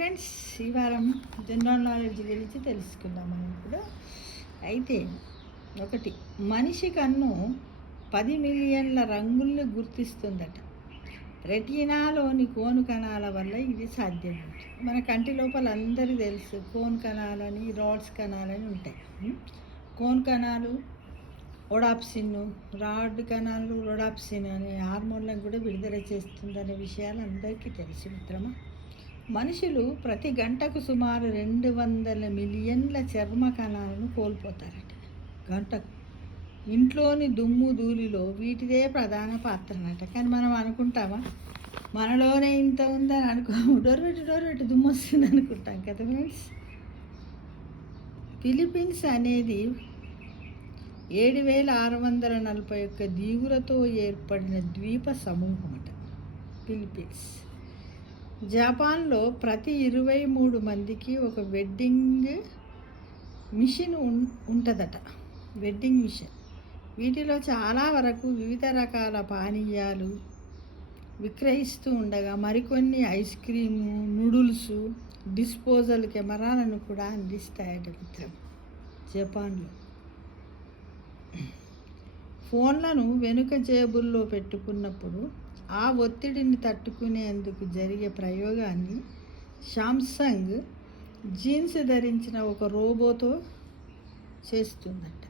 Friends, ఈ వారం general knowledge గురించి తెలుసుకుందాం మనం ఇప్పుడు. అయితే ఒకటి, మనిషి కన్ను 10 మిలియన్ల రంగుల్ని గుర్తిస్తుందట. రెటీనాలోని కోను కణాల వల్ల ఇది సాధ్యమవుతుంది. మన కంటి లోపల అందరికీ తెలుసు, కోన్ కణాలని, రాడ్స్ కణాలని ఉంటాయి. కోన్ కణాలు ఒడాప్సిన్, రాడ్ కణాలు రొడాప్సిన్ అనే హార్మోన్లను కూడా విడుదల చేస్తుందనే విషయాలు అందరికీ తెలుసు మిత్రమా. మనుషులు ప్రతి గంటకు సుమారు 200 మిలియన్ల చర్మ కణాలను కోల్పోతారట. గంటకు. ఇంట్లోని దుమ్ము ధూళిలో వీటిదే ప్రధాన పాత్రనట. కానీ మనం అనుకుంటామా మనలోనే ఇంత ఉందని డోర్రెట్టు దుమ్ము వస్తుంది అనుకుంటాం కదా ఫ్రెండ్స్. ఫిలిప్పీన్స్ అనేది 7641 దీవులతో ఏర్పడిన ద్వీప సమూహం అట ఫిలిప్పీన్స్. జపాన్లో ప్రతి 23 మందికి ఒక వెడ్డింగ్ మిషన్ ఉంటుందట. Vending machine. వీటిలో చాలా వరకు వివిధ రకాల పానీయాలు విక్రయిస్తూ ఉండగా మరికొన్ని ఐస్ క్రీము, నూడిల్స్, డిస్పోజల్ కెమెరాలను కూడా అందిస్తాయట మిత్రం. జపాన్లో ఫోన్లను వెనుక జేబుల్లో పెట్టుకున్నప్పుడు ఆ ఒత్తిడిని తట్టుకునేందుకు జరిగే ప్రయోగాన్ని శాంసంగ్ జీన్స్ ధరించిన ఒక రోబోతో చేస్తుందట.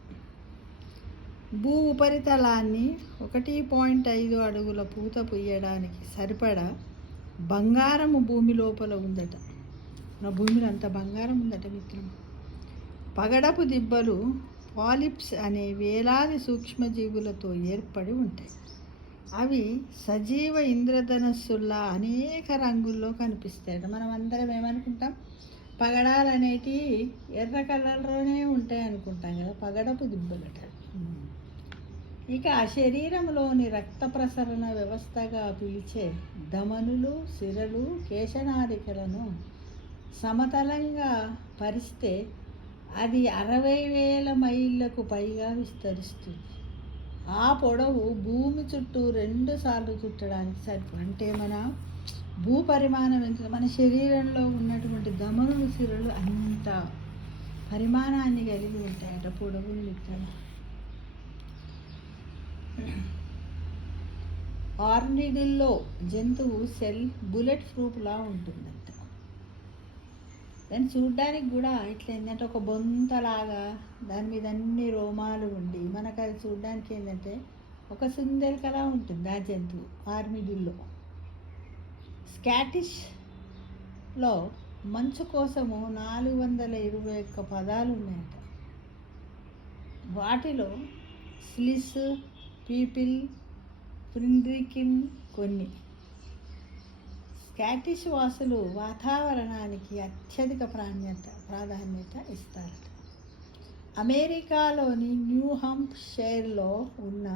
భూ ఉపరితలాన్ని 1.5 అడుగుల పూత పూయడానికి సరిపడా బంగారము భూమి లోపల ఉందట. నా భూమిలో అంత బంగారం ఉందట మిత్రం. పగడపు దిబ్బలు పాలిప్స్ అనే వేలాది సూక్ష్మజీవులతో ఏర్పడి ఉంటాయి. అవి సజీవ ఇంద్రధనస్సుల్లా అనేక రంగుల్లో కనిపిస్తాయి. మనం అందరం ఏమనుకుంటాం, పగడాలు అనేటివి ఎర్ర కలర్లోనే ఉంటాయి అనుకుంటాం కదా, పగడపు దిబ్బలట. ఇక ఆ శరీరంలోని రక్త ప్రసరణ వ్యవస్థగా పిలిచే ధమనులు, సిరలు, కేశనాళికలను సమతలంగా పరిస్తే అది 60,000 మైళ్ళకు పైగా విస్తరిస్తుంది. ఆ పొడవు భూమి చుట్టూ 2 సార్లు చుట్టడానికి సరిపోతుంది. అంటే మన భూ పరిమాణం ఎంత, మన శరీరంలో ఉన్నటువంటి ధమనులు, సిరలు అంత పరిమాణాన్ని కలిగి ఉంటాయట పొడవులు ఇక్కడ. ఆర్నిడిల్లో జంతువు సెల్ బుల్లెట్ ప్రూఫ్లా ఉంటుందంట. దాన్ని చూడ్డానికి కూడా ఇట్లా ఏంటంటే ఒక బొంతలాగా దాని మీద అన్ని రోమాలు ఉండి మనకు అది చూడ్డానికి ఏంటంటే ఒక సుందరికలా ఉంటుంది ఆ జంతువు. ఆర్మిడిల్లో. స్కాటిష్లో మంచు కోసము 421 పదాలు ఉన్నాయట. వాటిలో స్లిస్, పీపిల్, ఫ్రిండ్రికిన్ కొన్ని. స్కాటిష్ వాసులు వాతావరణానికి అత్యధిక ప్రాధాన్యత ఇస్తారట. అమెరికాలోని న్యూ హాంప్షైర్లో ఉన్న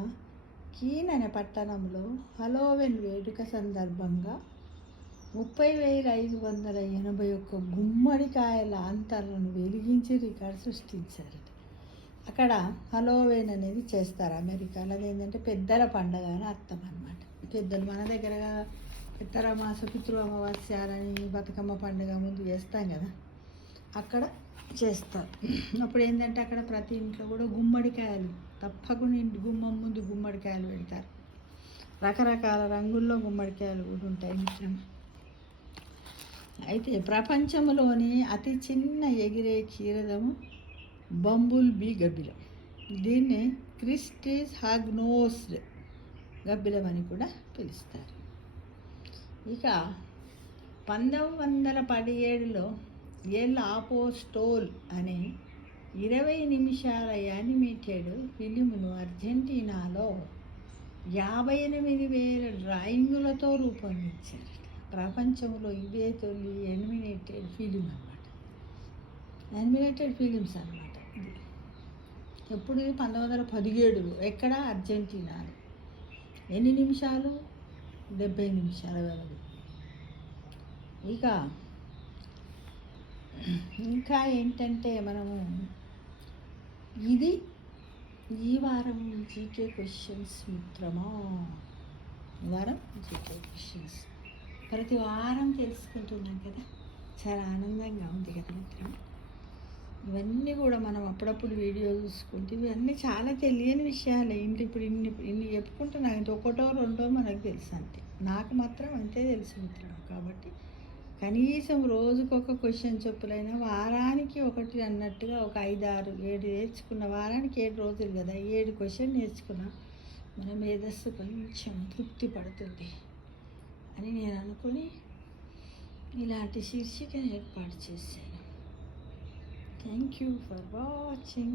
కీన్ అనే పట్టణంలో హలోవీన్ వేడుక సందర్భంగా 30,581 గుమ్మడికాయల లాంతర్లను వెలిగించి రికార్డు సృష్టించారట. అక్కడ హలోవీన్ అనేది చేస్తారు అమెరికాలో. అదేంటంటే పెద్దల పండగ అని అర్థం అన్నమాట. పెద్దలు మన దగ్గర పితర మాస పితృ అమావాస్యాలని బతుకమ్మ పండుగ ముందు చేస్తాం కదా, అక్కడ చేస్తారు. అప్పుడు ఏంటంటే అక్కడ ప్రతి ఇంట్లో కూడా గుమ్మడికాయలు తప్పకుండా, ఇంటి గుమ్మం ముందు గుమ్మడికాయలు పెడతారు. రకరకాల రంగుల్లో గుమ్మడికాయలు కూడా ఉంటాయి మిత్రం. అయితే ప్రపంచంలోని అతి చిన్న ఎగిరే క్షీరదము బంబుల్ బీ గబ్బిలం. దీన్ని క్రిస్టీస్ హాగ్నోస్డ్ గబ్బిలం అని కూడా పిలుస్తారు. ఇక 1917లో ఎల్ ఆపోస్టోల్ అనే 20 నిమిషాల యానిమేటెడ్ ఫిలిమును అర్జెంటీనాలో 58,000 డ్రాయింగులతో రూపొందించారు. ప్రపంచంలో ఇవే తొలి యానిమేటెడ్ ఫిలిం అన్నమాట. యానిమేటెడ్ ఫిలిమ్స్ అన్నమాట. ఇది ఎప్పుడు 1917లో. ఎక్కడ? అర్జెంటీనాలో. ఎన్ని నిమిషాలు? 70 నిమిషాల వ్యవధి. ఇక ఇంకా ఏంటంటే మనము ఇది ఈ వారం జీకే క్వశ్చన్స్ మిత్రమా. ఈ వారం జీకే క్వశ్చన్స్ ప్రతి వారం తెలుసుకుంటున్నాం కదా. చాలా ఆనందంగా ఉంది కదా మిత్రం. ఇవన్నీ కూడా మనం అప్పుడప్పుడు వీడియో చూసుకుంటే ఇవన్నీ చాలా తెలియని విషయాలే. ఇంటి ఇప్పుడు ఇన్ని ఇన్ని చెప్పుకుంటున్నా ఇంత ఒకటో రెండో మనకు తెలుసు అంతే. నాకు మాత్రం అంతే తెలుసు మిత్రం. కాబట్టి కనీసం రోజుకొక క్వశ్చన్ చొప్పులైనా వారానికి ఒకటి అన్నట్టుగా ఒక 5, 6, 7 నేర్చుకున్న, వారానికి 7 రోజులు కదా, 7 క్వశ్చన్ నేర్చుకున్న మన మేధస్సు కొంచెం తృప్తి పడుతుంది అని నేను అనుకుని ఇలాంటి శీర్షికను ఏర్పాటు చేశాను. Thank you for watching.